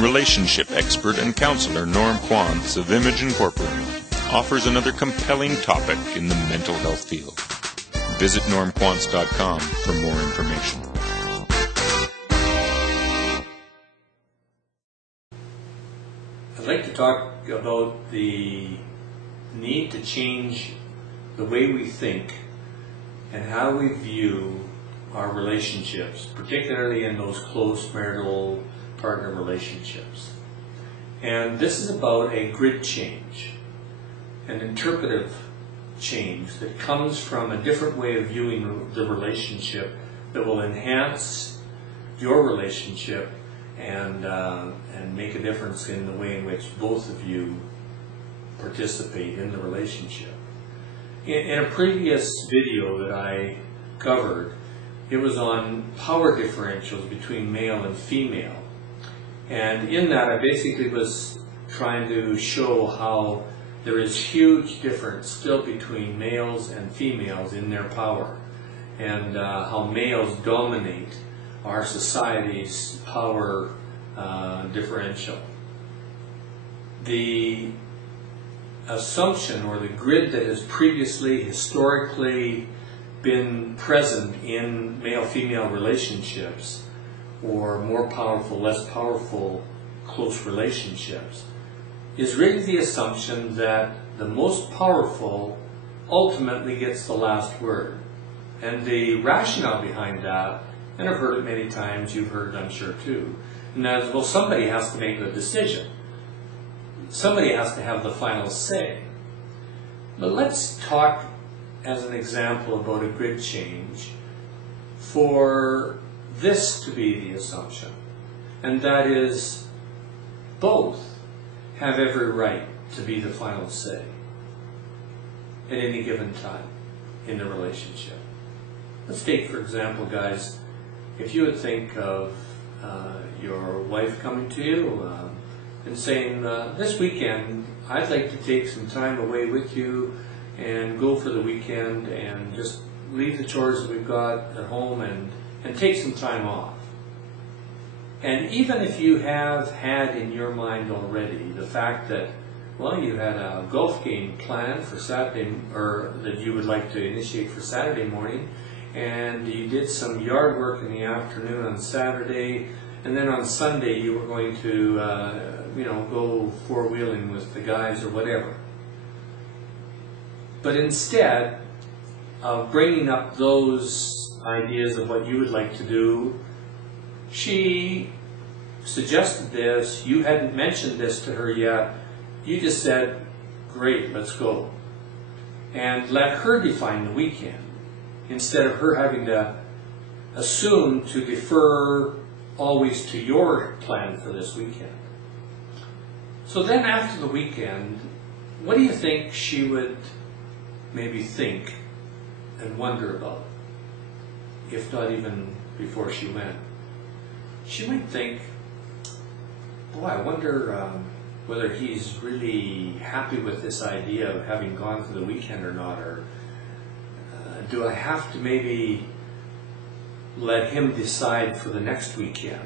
Relationship expert and counselor Norm Quantz of Image Incorporated offers another compelling topic in the mental health field. Visit normquantz.com for more information. I'd like to talk about the need to change the way we think and how we view our relationships, particularly in those close marital partner relationships. And this is about a grid change, an interpretive change that comes from a different way of viewing the relationship that will enhance your relationship and make a difference in the way in which both of you participate in the relationship. In a previous video that I covered, it was on power differentials between male and female. And in that, I basically was trying to show how there is huge difference still between males and females in their power, and how males dominate our society's power differential. The assumption or the grid that has previously historically been present in male-female relationships, or more powerful, less powerful close relationships, is really the assumption that the most powerful ultimately gets the last word. And the rationale behind that, and I've heard it many times, you've heard it I'm sure too, and that is, well, somebody has to make the decision. Somebody has to have the final say. But let's talk as an example about a grid change for this to be the assumption, and that is both have every right to be the final say at any given time in the relationship. Let's take, for example, guys, if you would think of your wife coming to you and saying, this weekend I'd like to take some time away with you and go for the weekend and just leave the chores that we've got at home and take some time off. And even if you have had in your mind already the fact that, well, you had a golf game planned for Saturday, or that you would like to initiate for Saturday morning, and you did some yard work in the afternoon on Saturday, and then on Sunday you were going to, go four-wheeling with the guys or whatever. But instead of bringing up those ideas of what you would like to do, she suggested this, you hadn't mentioned this to her yet, you just said, great, let's go. And let her define the weekend, instead of her having to assume to defer always to your plan for this weekend. So then after the weekend, what do you think she would maybe think and wonder about, if not even before she went? She might think, boy, I wonder whether he's really happy with this idea of having gone for the weekend or not, or do I have to maybe let him decide for the next weekend?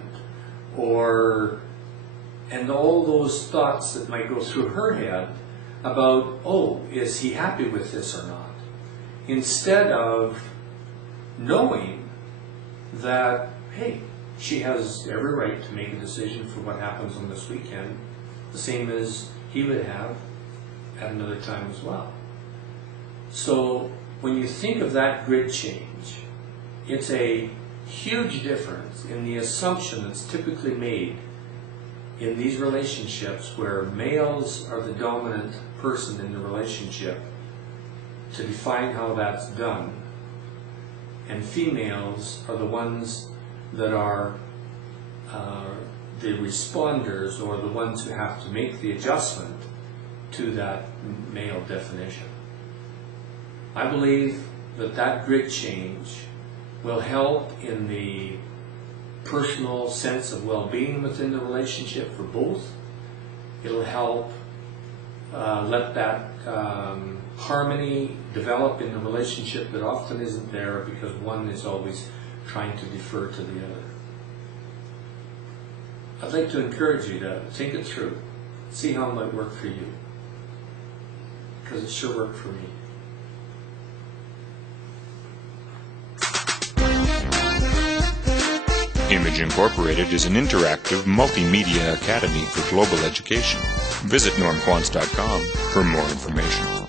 And all those thoughts that might go through her head about, oh, is he happy with this or not? Instead of knowing that, hey, she has every right to make a decision for what happens on this weekend, the same as he would have at another time as well. So when you think of that grid change, it's a huge difference in the assumption that's typically made in these relationships where males are the dominant person in the relationship to define how that's done, and females are the ones that are the responders, or the ones who have to make the adjustment to that male definition. I believe that that grid change will help in the personal sense of well-being within the relationship for both. It'll help let that harmony develop in the relationship that often isn't there because one is always trying to defer to the other. I'd like to encourage you to think it through. See how it might work for you. Because it sure worked for me. Image Incorporated is an interactive multimedia academy for global education. Visit normquants.com for more information.